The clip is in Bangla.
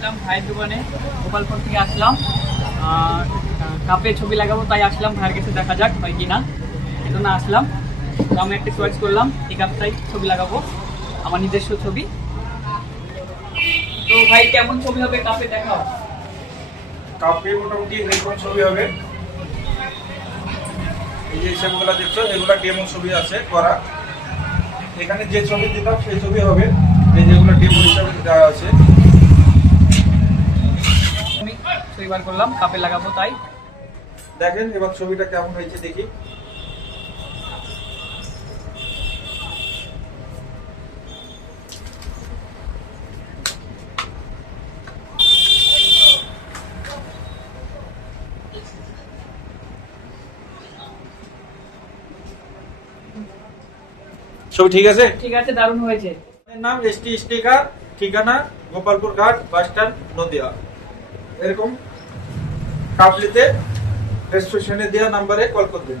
আসলাম ভাইয়ের দোকানে, গোপালপুর থেকে আসলাম। কাপে ছবি লাগাবো, তাই আসলাম ভাইয়ের কাছে, দেখা যাক হয় কি না, এই জন্য আসলাম। তো আমি একটা চয়েস করলাম, এই কাপটাই ছবি লাগাবো, আমার নিজস্ব ছবি। তো ভাই কেমন ছবি হবে কাপে, দেখাও। কাপে মোটামুটি এরকম ছবি হবে। এই যে হিসাবগুলো দেখছো, এগুলা ডেমো ছবি আছে করা। এখানে যে ছবি দিলাম সেই ছবি হবে, এই যেগুলো ডেমো হিসাবে দেওয়া আছে। আমি ছবি বার করলাম, কাপে লাগাবো তাই। দেখেন এবার ছবিটা কেমন হয়েছে দেখি। ছবি ঠিক আছে? ঠিক আছে, দারুণ হয়েছে। নাম এসটি স্টিকার, ঠিকানা গোপালপুর ঘাট, বাস স্ট্যান্ড, নদিয়া। এরকম কাপলিতে রেজিস্ট্রেশনে দেওয়া নাম্বারে কল করবেন।